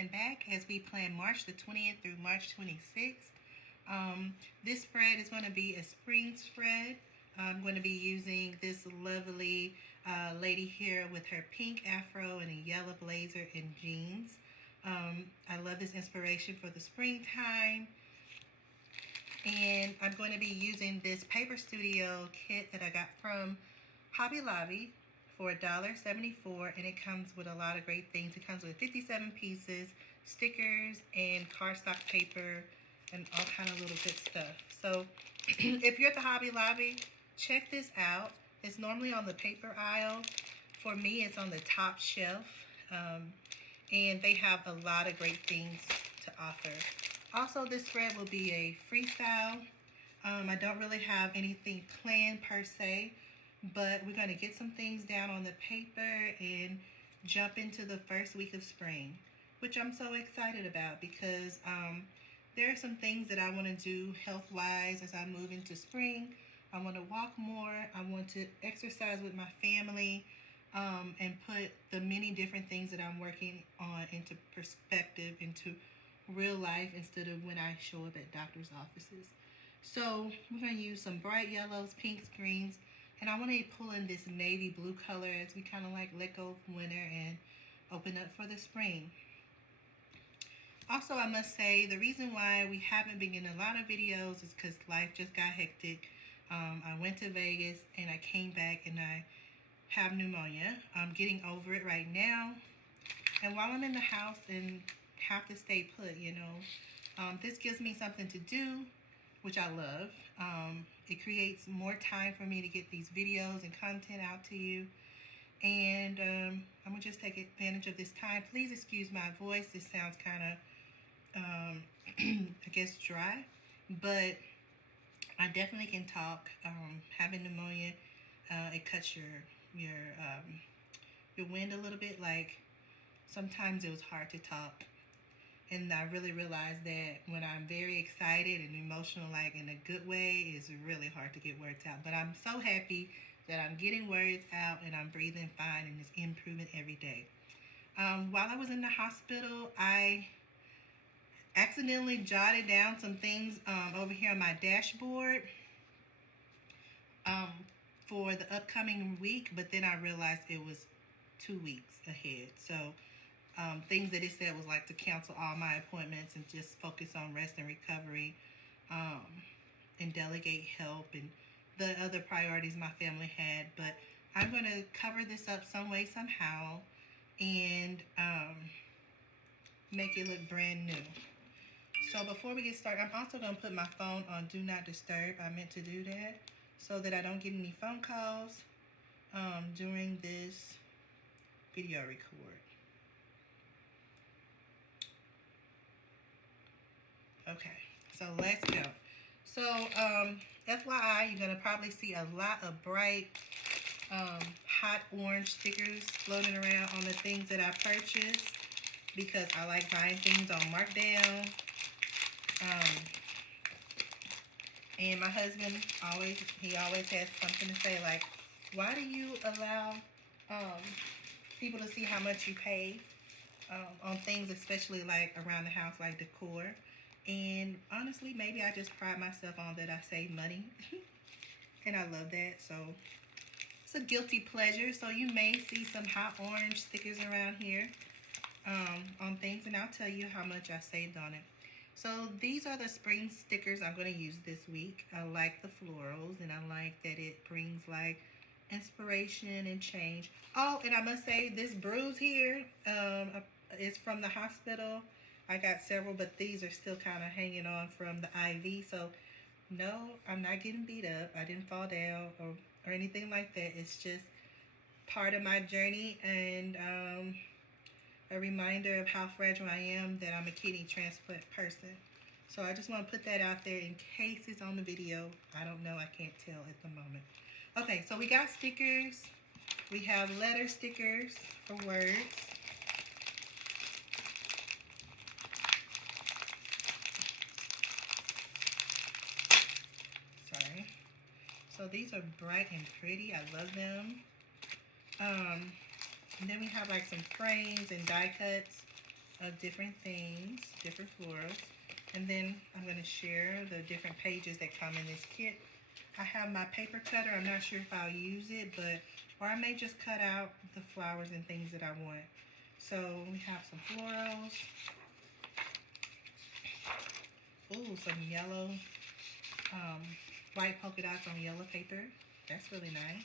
coming back as we plan March the 20th through March 26th. This spread is going to be a spring spread. I'm going to be using this lovely lady here with her pink afro and a yellow blazer and jeans. I love this inspiration for the springtime. And I'm going to be using this Paper Studio kit that I got from Hobby Lobby for $1.74, and it comes with a lot of great things. It comes with 57 pieces, stickers, and cardstock paper, and all kind of little good stuff. So if you're at the Hobby Lobby, check this out. It's normally on the paper aisle. For me, it's on the top shelf, and they have a lot of great things to offer. Also, this spread will be a freestyle. I don't really have anything planned per se, but we're going to get some things down on the paper and jump into the first week of spring, which I'm so excited about because there are some things that I want to do health-wise as I move into spring. I want to walk more. I want to exercise with my family, and put the many different things that I'm working on into perspective, into real life instead of when I show up at doctor's offices. So we're going to use some bright yellows, pinks, greens, and I want to pull in this navy blue color as we kind of like let go of winter and open up for the spring. Also, I must say the reason why we haven't been getting a lot of videos is because life just got hectic. I went to Vegas and I came back and I have pneumonia. I'm getting over it right now. And while I'm in the house and have to stay put, this gives me something to do, which I love. It creates more time for me to get these videos and content out to you. And I'm going to just take advantage of this time. Please excuse my voice. This sounds kind of, I guess, dry. But I definitely can talk. Having pneumonia, it cuts your wind a little bit. Like, sometimes it was hard to talk. And I really realized that when I'm very excited and emotional, like in a good way, it's really hard to get words out. But I'm so happy that I'm getting words out and I'm breathing fine and it's improving every day. While I was in the hospital, I accidentally jotted down some things over here on my dashboard for the upcoming week, but then I realized it was 2 weeks ahead. So things that it said was like to cancel all my appointments and just focus on rest and recovery, and delegate help and the other priorities my family had. But I'm going to cover this up some way, somehow, and make it look brand new. So before we get started, I'm also going to put my phone on Do Not Disturb. I meant to do that so that I don't get any phone calls during this video record. Okay, so let's go. So, FYI, you're going to probably see a lot of bright, hot orange stickers floating around on the things that I purchased because I like buying things on markdown. And my husband always has something to say, like, why do you allow people to see how much you pay on things, especially like around the house, like decor? And honestly, maybe I just pride myself on that I save money. And I love that. So it's a guilty pleasure. So you may see some hot orange stickers around here on things. And I'll tell you how much I saved on it. So these are the spring stickers I'm going to use this week. I like the florals. And I like that it brings like inspiration and change. Oh, and I must say this bruise here is from the hospital. I got several, but these are still kind of hanging on from the IV. So, no, I'm not getting beat up. I didn't fall down or anything like that. It's just part of my journey and a reminder of how fragile I am, that I'm a kidney transplant person. So I just want to put that out there in case it's on the video. I don't know. I can't tell at the moment. Okay, so we got stickers. We have letter stickers for words. So these are bright and pretty. I love them. And then we have like some frames and die cuts of different things, different florals. And then I'm going to share the different pages that come in this kit. I have my paper cutter. I'm not sure if I'll use it, or I may just cut out the flowers and things that I want. So we have some florals. Ooh, some yellow, white polka dots on yellow paper. That's really nice.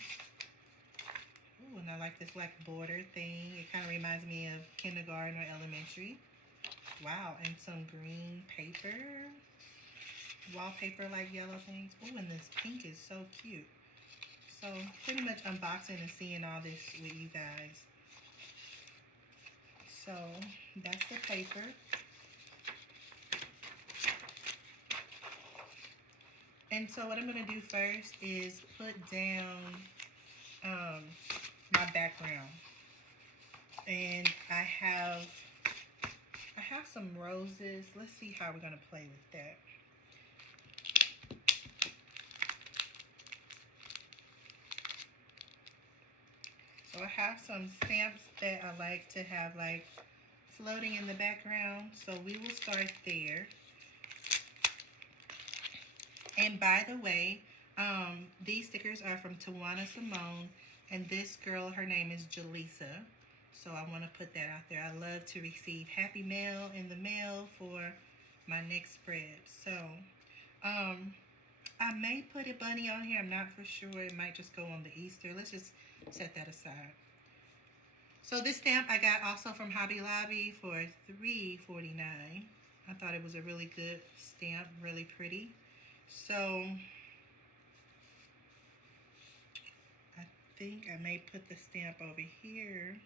Ooh, and I like this like border thing. It kind of reminds me of kindergarten or elementary. Wow, and some green paper. Wallpaper like yellow things. Ooh, and this pink is so cute. So pretty much unboxing and seeing all this with you guys. So that's the paper. And so what I'm going to do first is put down my background. And I have some roses. Let's see how we're going to play with that. So I have some stamps that I like to have like floating in the background. So we will start there. And by the way, these stickers are from Tawana Simone. And this girl, her name is Jaleesa. So I want to put that out there. I love to receive happy mail in the mail for my next spread. So I may put a bunny on here. I'm not for sure. It might just go on the Easter. Let's just set that aside. So this stamp I got also from Hobby Lobby for $3.49. I thought it was a really good stamp, really pretty. So I think I may put the stamp over here,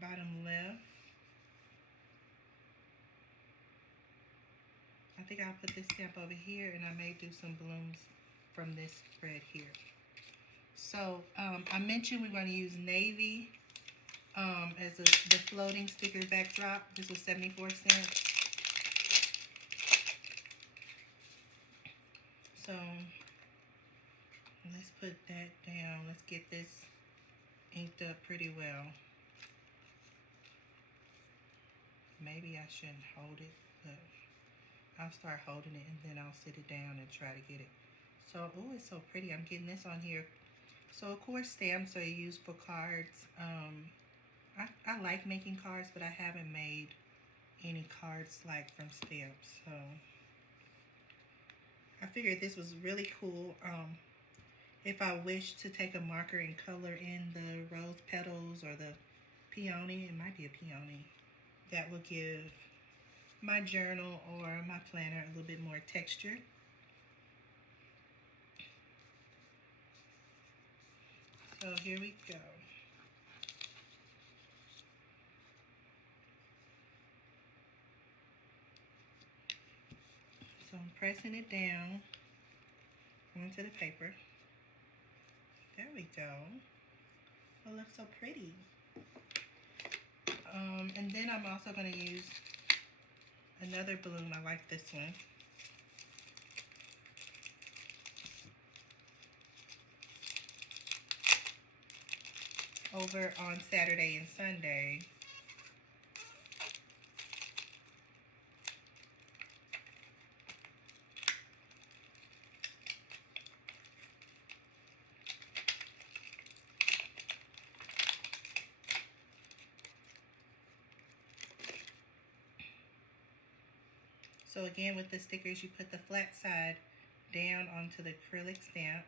bottom left. I think I'll put this stamp over here, and I may do some blooms from this spread here. So I mentioned we're going to use navy as the floating sticker backdrop. This was 74 cents. So let's put that down. Let's get this inked up pretty well. Maybe I shouldn't hold it, but I'll start holding it and then I'll sit it down and try to get it. So, oh, it's so pretty. I'm getting this on here. So, of course, stamps are used for cards. I like making cards, but I haven't made any cards like from stamps. So, I figured this was really cool. If I wish to take a marker and color in the rose petals or the peony, it might be a peony, that will give my journal or my planner a little bit more texture. So here we go. So I'm pressing it down onto the paper. There we go. It looks so pretty. And then I'm also going to use another balloon. I like this one. Over on Saturday and Sunday. So again, with the stickers, you put the flat side down onto the acrylic stamp.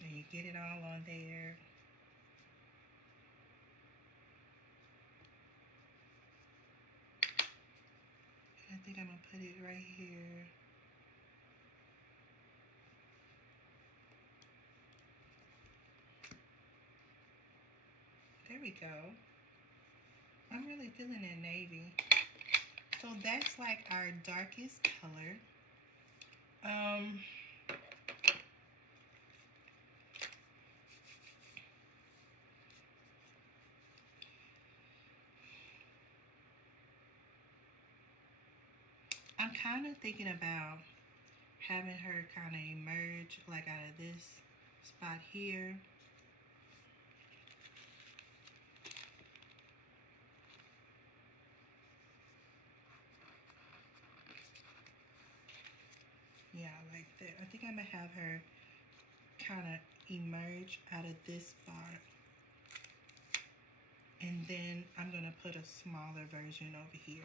And you get it all on there. I think I'm going to put it right here. There we go. I'm really feeling that navy. So that's like our darkest color. I'm kind of thinking about having her kind of emerge like out of this spot here. Yeah, like that. I think I'm gonna have her kind of emerge out of this spot. And then I'm gonna put a smaller version over here.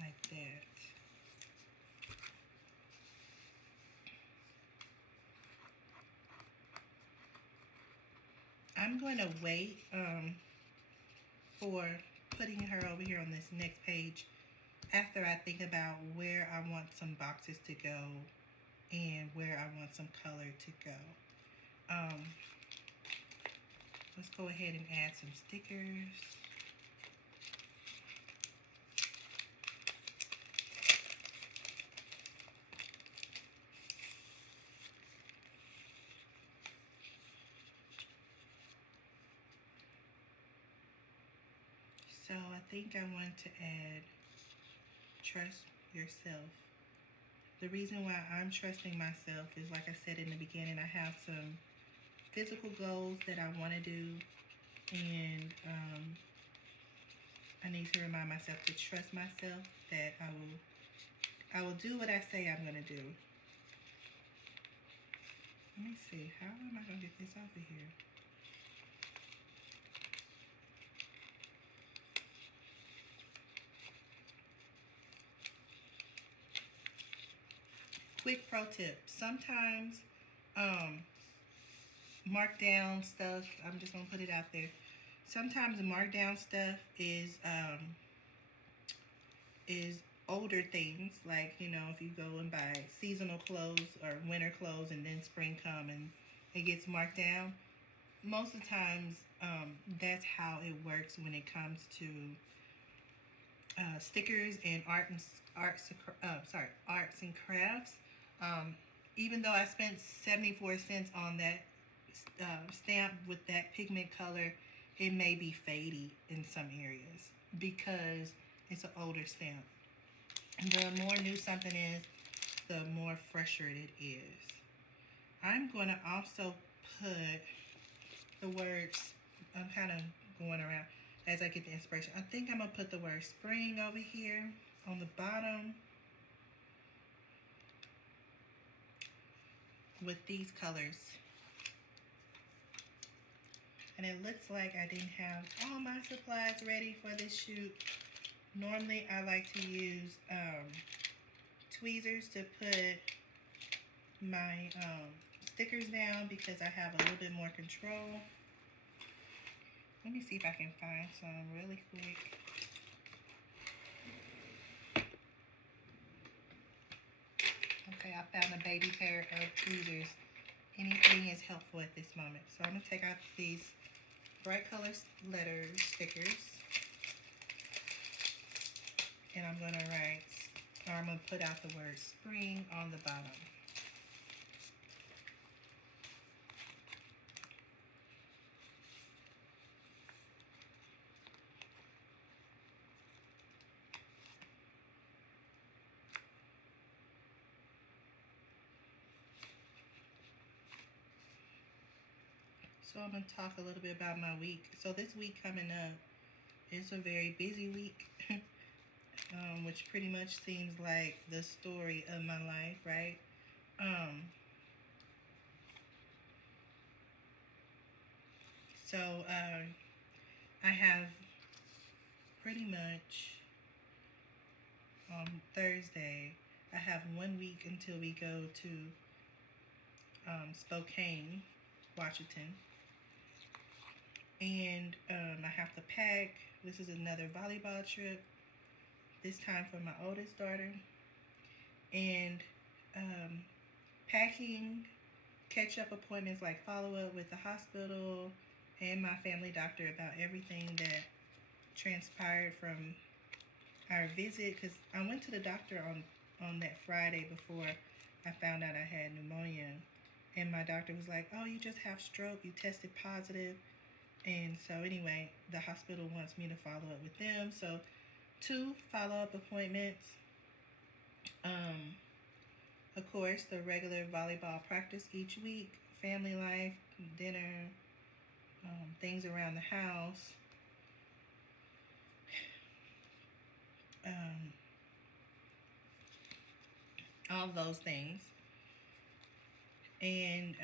Like that. I'm going to wait for putting her over here on this next page after I think about where I want some boxes to go and where I want some color to go. Let's go ahead and add some stickers. So I think I want to add trust yourself. The reason why I'm trusting myself is, like I said in the beginning, I have some physical goals that I want to do, and I need to remind myself to trust myself that I will do what I say I'm going to do. Let me see, how am I going to get this over here? Quick pro tip. Sometimes markdown stuff, I'm just going to put it out there. Sometimes markdown stuff is older things, like, you know, if you go and buy seasonal clothes or winter clothes and then spring come and it gets marked down. Most of the times, that's how it works when it comes to stickers and arts and crafts. Even though I spent 74 cents on that stamp with that pigment color, it may be faded in some areas because it's an older stamp. The more new something is, the more fresher it is. I'm going to also put the words, I'm kind of going around as I get the inspiration. I think I'm going to put the word spring over here on the bottom with these colors. And it looks like I didn't have all my supplies ready for this shoot. Normally I like to use tweezers to put my stickers down because I have a little bit more control. Let me see if I can find some really quick. Okay, I found a baby pair of tweezers. Anything is helpful at this moment. So I'm going to take out these bright color letter stickers. And I'm going to write, or I'm going to put out the word spring on the bottom. So I'm going to talk a little bit about my week. So this week coming up is a very busy week, which pretty much seems like the story of my life, right? So I have pretty much on Thursday, I have 1 week until we go to Spokane, Washington. And I have to pack. This is another volleyball trip, this time for my oldest daughter. And packing, catch-up appointments like follow-up with the hospital and my family doctor about everything that transpired from our visit, because I went to the doctor on that Friday before I found out I had pneumonia, and my doctor was like, "Oh, you just have stroke. You tested positive." And so anyway, the hospital wants me to follow up with them. So 2 follow-up appointments. Of course, the regular volleyball practice each week, family life, dinner, things around the house. All those things. And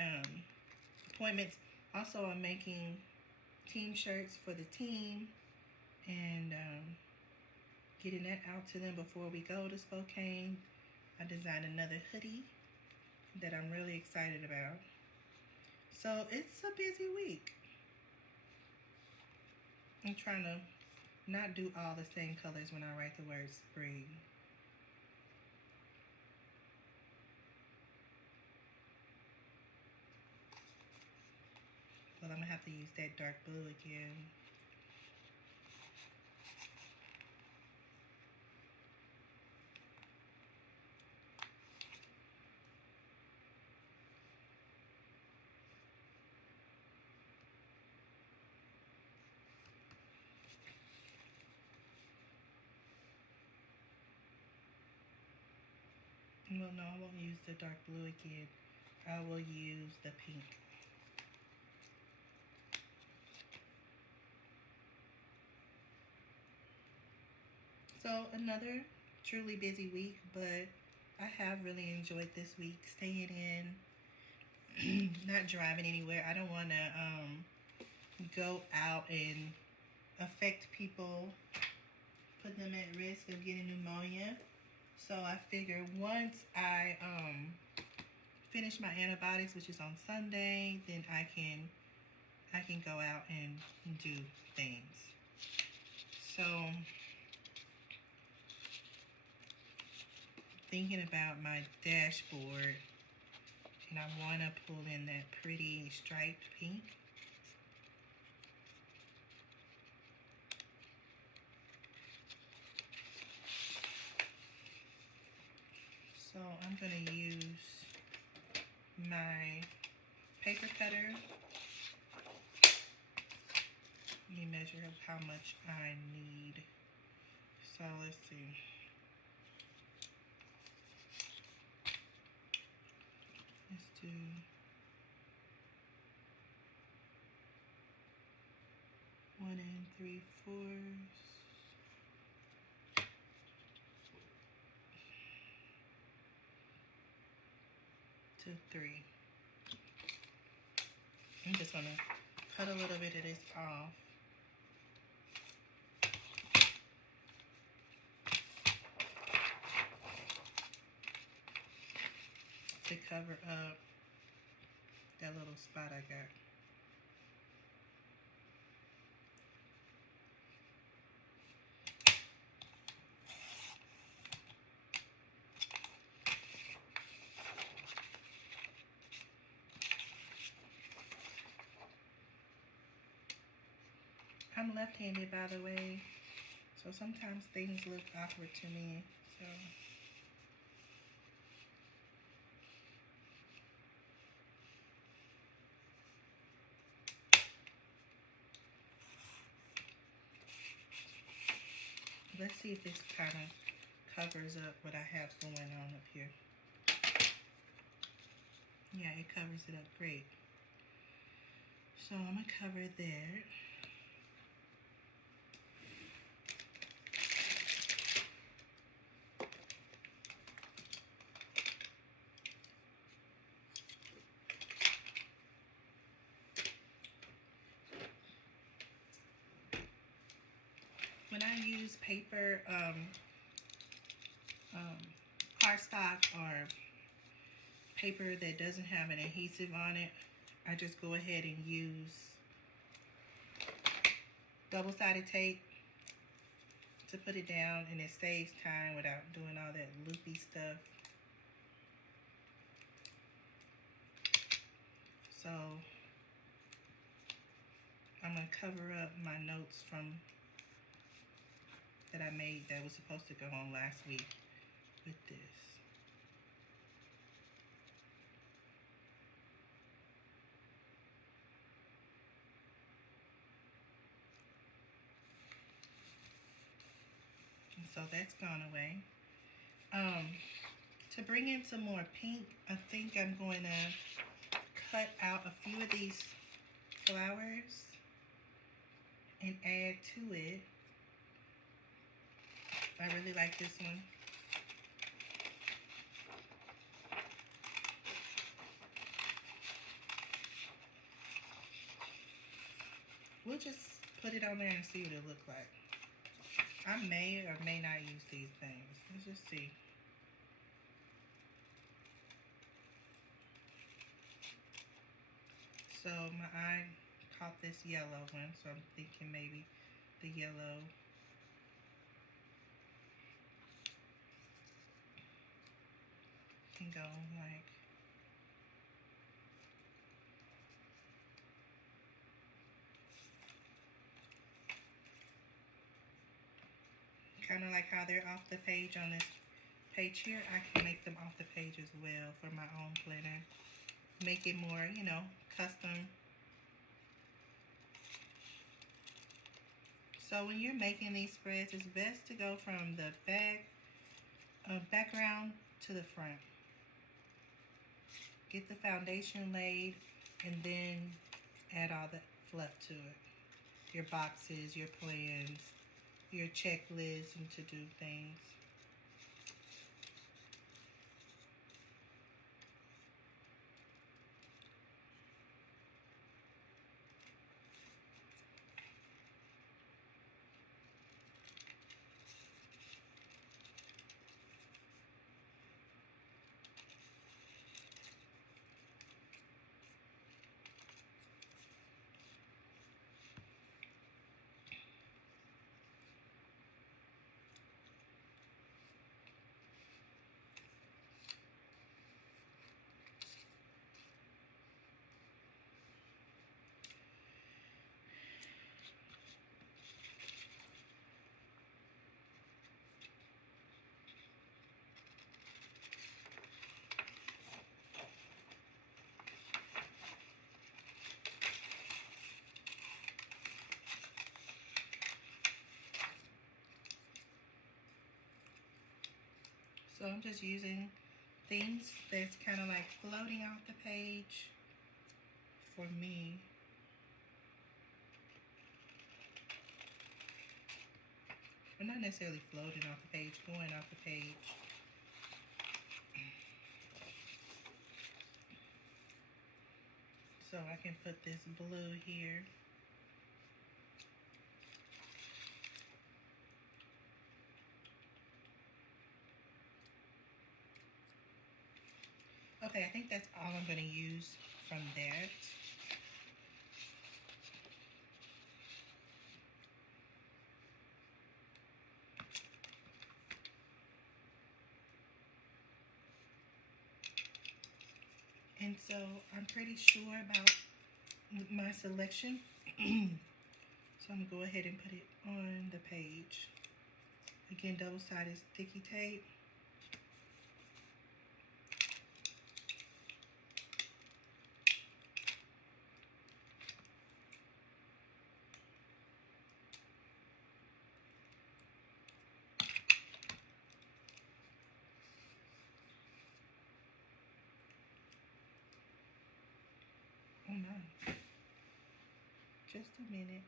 appointments. Also, I'm making team shirts for the team and getting that out to them before we go to Spokane. I designed another hoodie that I'm really excited about. So it's a busy week. I'm trying to not do all the same colors when I write the word spring. Well, I'm gonna have to use that dark blue again. Well, no, I won't use the dark blue again. I will use the pink. So another truly busy week, but I have really enjoyed this week staying in, not driving anywhere. I don't want to go out and affect people, put them at risk of getting pneumonia. So I figure once I finish my antibiotics, which is on Sunday, then I can go out and do things. So thinking about my dashboard, and I want to pull in that pretty striped pink. So I'm going to use my paper cutter. Let me measure how much I need. So let's see. Let's do 1 3/4 to 3. I'm just gonna cut a little bit of this off. To cover up that little spot I got. I'm left-handed, by the way, so sometimes things look awkward to me. So let's see if this kind of covers up what I have going on up here. Yeah, it covers it up great. So I'm gonna cover that. When I use paper, cardstock or paper that doesn't have an adhesive on it, I just go ahead and use double-sided tape to put it down, and it saves time without doing all that loopy stuff. So I'm going to cover up my notes from that I made that was supposed to go on last week with this. And so that's gone away. To bring in some more pink, I think I'm going to cut out a few of these flowers and add to it. I really like this one. We'll just put it on there and see what it looks like. I may or may not use these things. Let's just see. So my eye caught this yellow one, so I'm thinking maybe the yellow can go like kind of like how they're off the page on this page here. I can make them off the page as well for my own planner. Make it more, you know, custom. So when you're making these spreads, it's best to go from the background to the front. Get the foundation laid and then add all the fluff to it. Your boxes, your plans, your checklist and to-do things. So I'm just using things that's kind of like floating off the page for me. Or not necessarily floating off the page, going off the page. So I can put this blue here. Okay, I think that's all I'm going to use from that. And so I'm pretty sure about my selection. So I'm going to go ahead and put it on the page. Again, double-sided sticky tape. Oh no. Just a minute.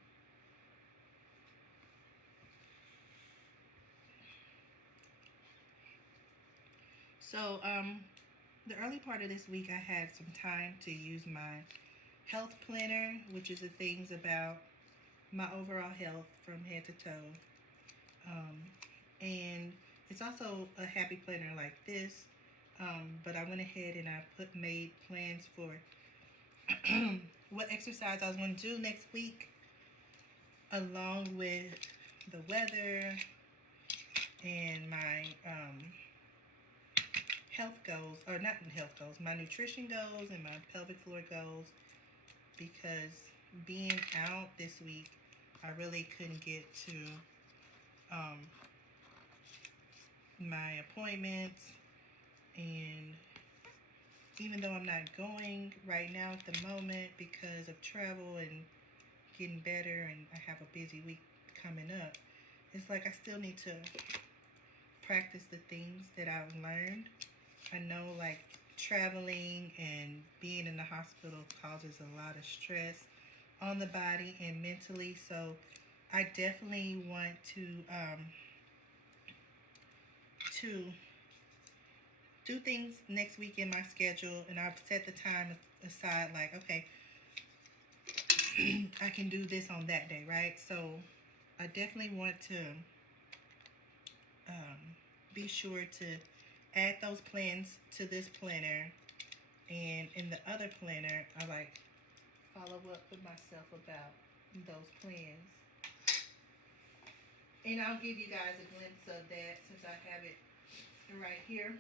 So, the early part of this week, I had some time to use my health planner, which is the things about my overall health from head to toe. And it's also a happy planner like this. But I went ahead and I made plans for what exercise I was going to do next week, along with the weather and my health goals, or not health goals, my nutrition goals and my pelvic floor goals, because being out this week, I really couldn't get to my appointments, and even though I'm not going right now at the moment because of travel and getting better and I have a busy week coming up, it's like I still need to practice the things that I've learned. I know like traveling and being in the hospital causes a lot of stress on the body and mentally, so I definitely want to do things next week in my schedule, and I've set the time aside like, okay, I can do this on that day, right? So I definitely want to be sure to add those plans to this planner, and in the other planner I like follow up with myself about those plans, and I'll give you guys a glimpse of that since I have it right here.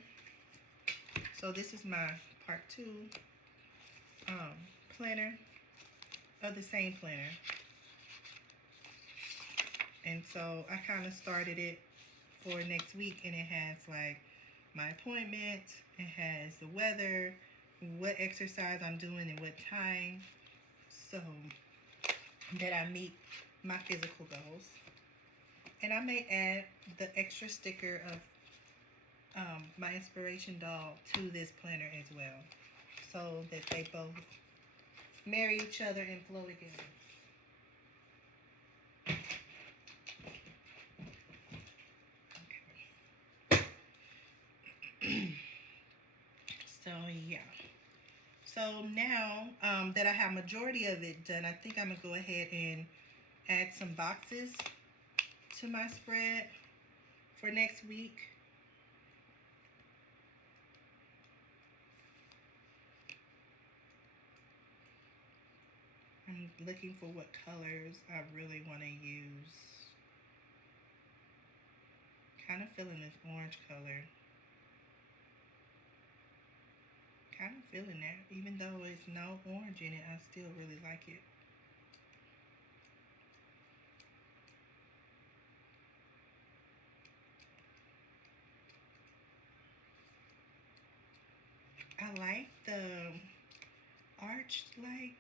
So this is my part 2 planner of the same planner, and so I kind of started it for next week, and it has like my appointment, it has the weather, what exercise I'm doing and what time, so that I meet my physical goals. And I may add the extra sticker of my inspiration doll to this planner as well, so that they both marry each other and flow together. So yeah. So now that I have majority of it done, I think I'm gonna go ahead and add some boxes to my spread for next week. I'm looking for what colors I really want to use. Kind of feeling this orange color. Kind of feeling that. Even though it's no orange in it, I still really like it. I like the arched like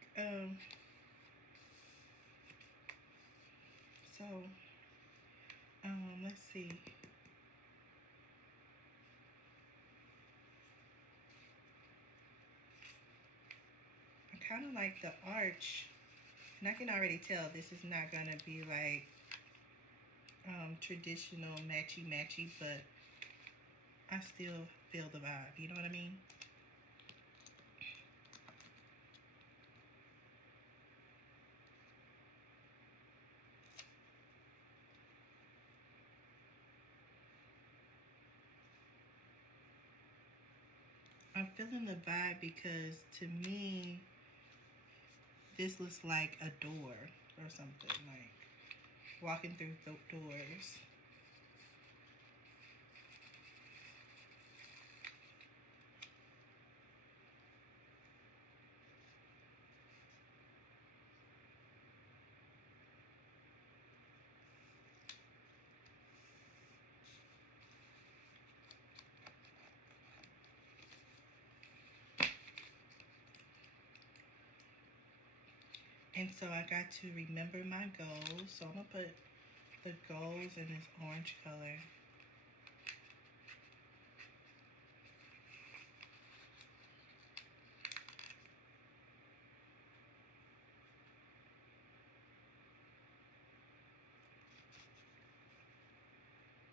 so let's see. I kind of like the arch, and I can already tell this is not gonna be like traditional matchy matchy, but I still feel the vibe, you know what I mean? I'm feeling the vibe because to me this looks like a door or something, like walking through the doors. And so I got to remember my goals. So I'm gonna put the goals in this orange color.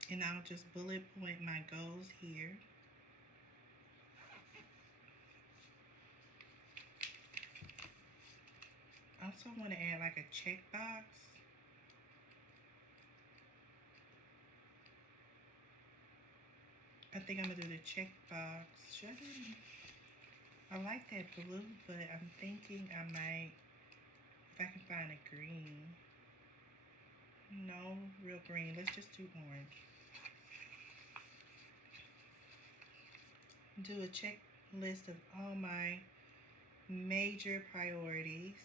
And I'll just bullet point my goals here. I also want to add like a checkbox. I think I'm gonna do the checkbox. I like that blue, but I'm thinking I might, if I can find a green. No real green. Let's just do orange. Do a checklist of all my major priorities.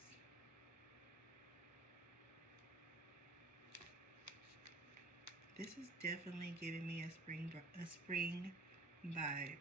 This is definitely giving me a spring vibe.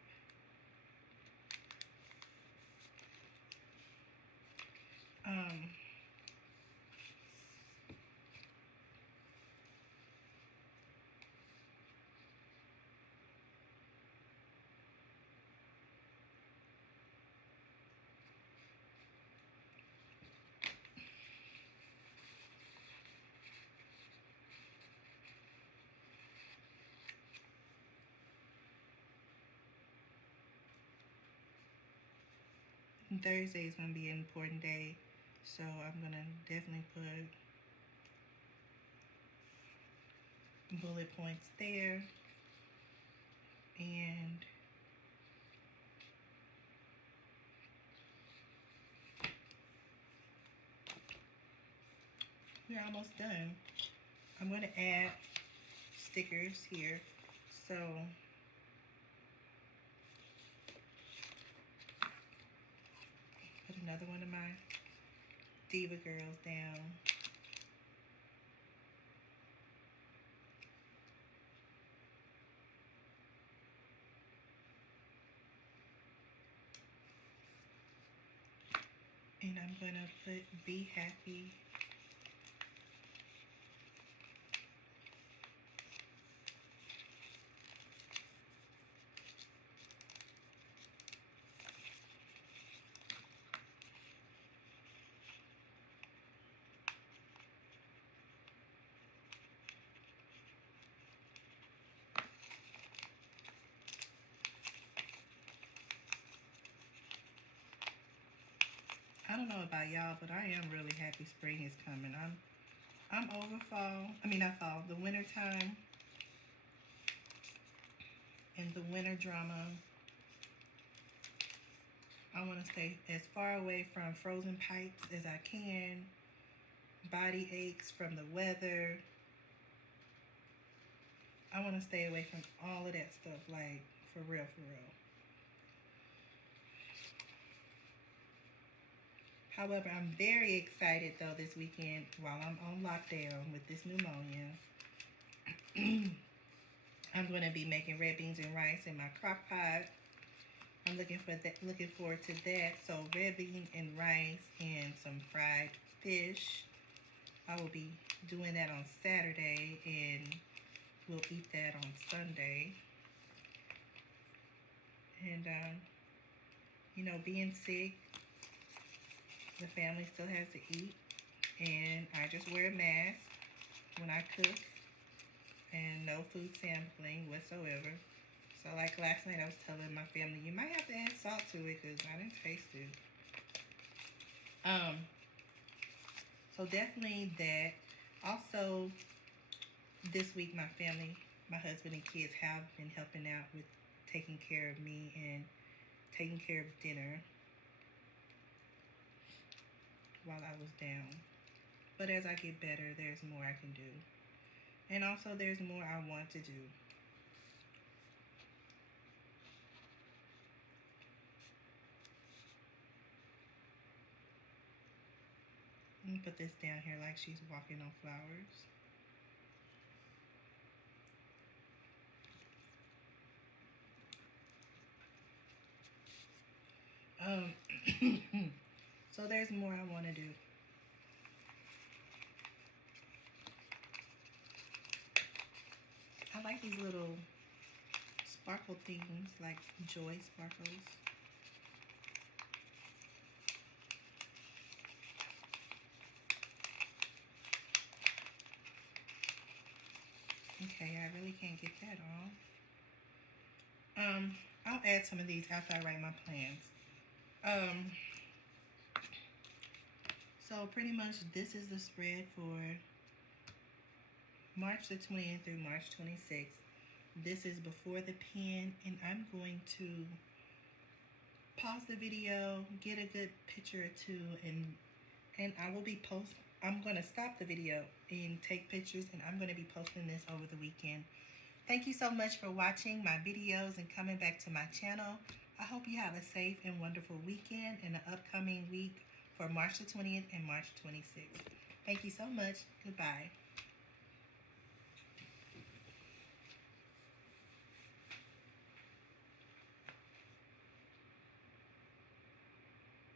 Thursday is going to be an important day, so I'm going to definitely put bullet points there. And we're almost done. I'm going to add stickers here. So put another one of my Diva Girls down. And I'm going to put Be Happy. I don't know about y'all, but I am really happy spring is coming. I'm over fall. I mean, not fall, the winter time and the winter drama. I want to stay as far away from frozen pipes as I can. Body aches from the weather. I want to stay away from all of that stuff, like, for real, for real. However, I'm very excited, though, this weekend while I'm on lockdown with this pneumonia. I'm going to be making red beans and rice in my crock pot. I'm looking forward to that. So red beans and rice and some fried fish. I will be doing that on Saturday, and we'll eat that on Sunday. And you know, being sick, the family still has to eat, and I just wear a mask when I cook, and no food sampling whatsoever. So like last night I was telling my family, you might have to add salt to it because I didn't taste it. So definitely that. Also, this week my family, my husband and kids have been helping out with taking care of me and taking care of dinner while I was down. But as I get better, there's more I can do. And also there's more I want to do. Let me put this down here like she's walking on flowers. So there's more I want to do. I like these little sparkle things, like joy sparkles. Okay, I really can't get that off. I'll add some of these after I write my plans. So pretty much this is the spread for March the 20th through March 26th. This is before the pen, and I'm going to pause the video, get a good picture or two, and I will be I'm going to stop the video and take pictures, and I'm going to be posting this over the weekend. Thank you so much for watching my videos and coming back to my channel. I hope you have a safe and wonderful weekend and an upcoming week for March the 20th and March 26th. Thank you so much. Goodbye.